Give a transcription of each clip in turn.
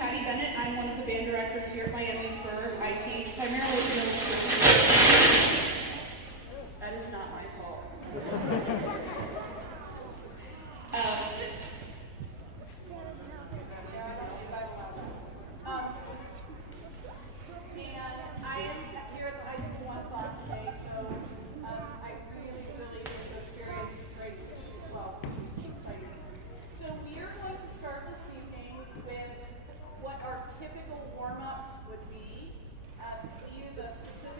I'm one of the band directors here at Miamisburg. I teach primarily middle school. That is not my fault. And I am here at the high school one class today, so I really get to experience grade 6 as well, which is exciting. So we are going to start this evening with what our typical warm-ups would be. We use a specific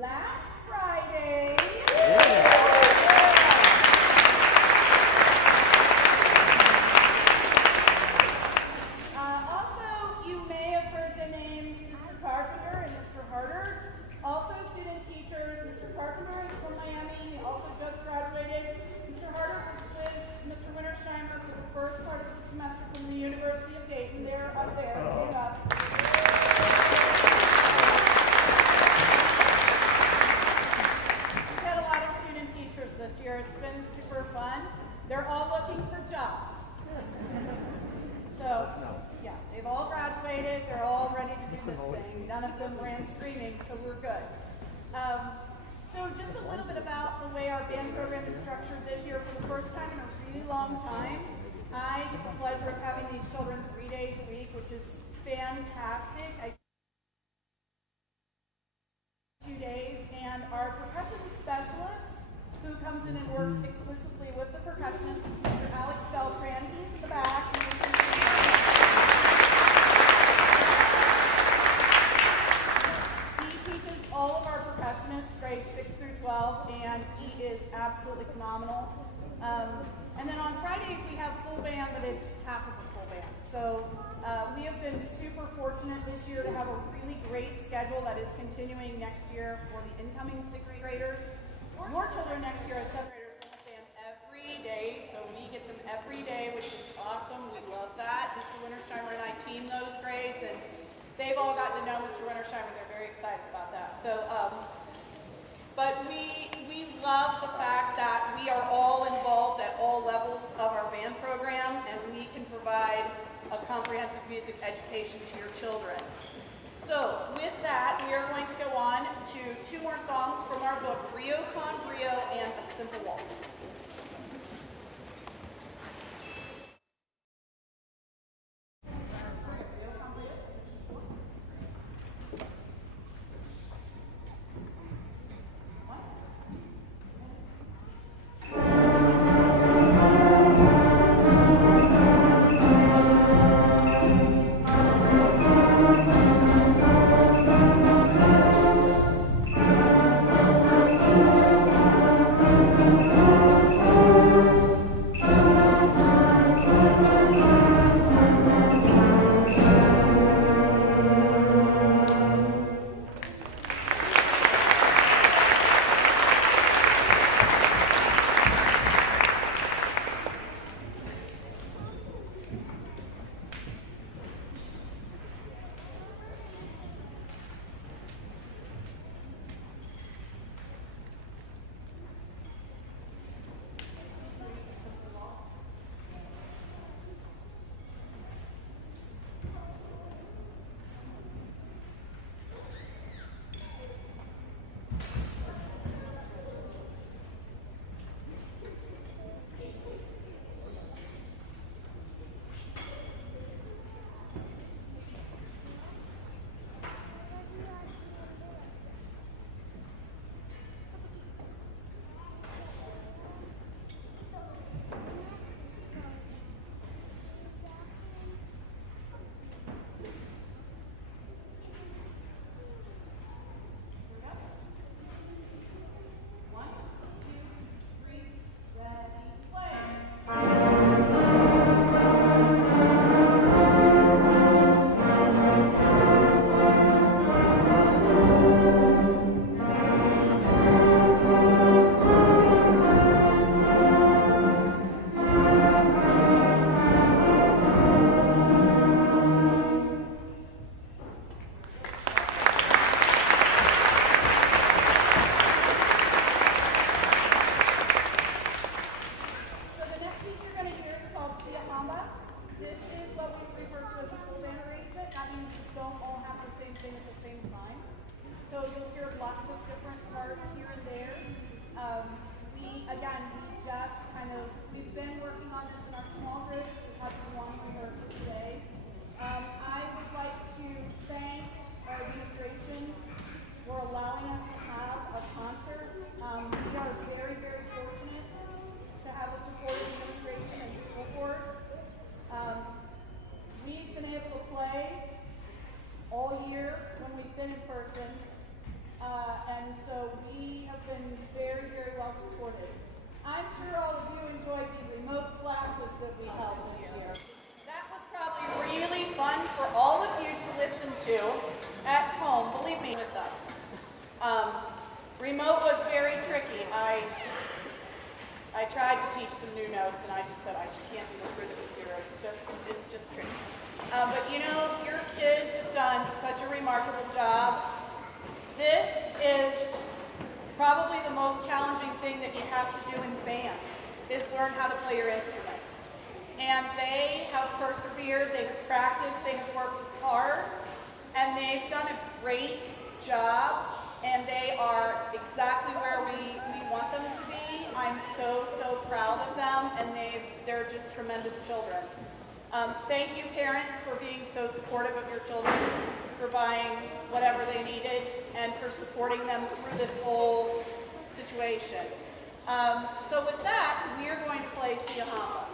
last Friday. Also, you may have heard the names Mr. Carpenter and Mr. Harder. Also student teachers. Mr. Carpenter is from Miami. He also just graduated. Mr. Harder was with Mr. Wintersheimer for the first part of the semester from the University of Dayton. They're up there. Stand up. This year. It's been super fun. They're all looking for jobs. So, yeah, they've all graduated. They're all ready to do this thing. None of them ran screaming, so we're good. So just a little bit about the way our band program is structured this year. For the first time in a really long time, I get the pleasure of having these children 3 days a week, which is fantastic. 2 days, and our percussion specialist, who comes in and works exclusively with the percussionist, is Mr. Alex Beltran. He's in the back. He teaches all of our percussionists, grades 6 through 12, and he is absolutely phenomenal. And then on Fridays we have full band, but it's half of a full band. So we have been super fortunate this year to have a really great schedule that is continuing next year for the incoming 6th graders. More children next year as 7th graders will have band every day, so we get them every day, which is awesome. We love that. Mr. Wintersheimer and I team those grades, and they've all gotten to know Mr. Wintersheimer. They're very excited about that. So, but we love the fact that we are all involved at all levels of our band program, and we can provide a comprehensive music education to your children. So with that, we are going to go on to 2 more songs from our book, Rio Con Brio and A Simple Waltz. Remote was very tricky. I tried to teach some new notes, and I just said I can't do this through the computer. It's just tricky. But you know, your kids have done such a remarkable job. This is probably the most challenging thing that you have to do in band, is learn how to play your instrument. And they have persevered, they've practiced, they've worked hard, and they've done a great job, and they are exactly where we want them to be. I'm so proud of them, and they're just tremendous children. Thank you, parents, for being so supportive of your children, for buying whatever they needed, and for supporting them through this whole situation. So with that, we are going to play Sia Hamba.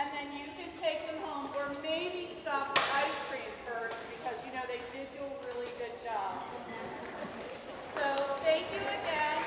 and then you can take them home, or maybe stop for ice cream first, because you know they did do a really good job. So thank you again.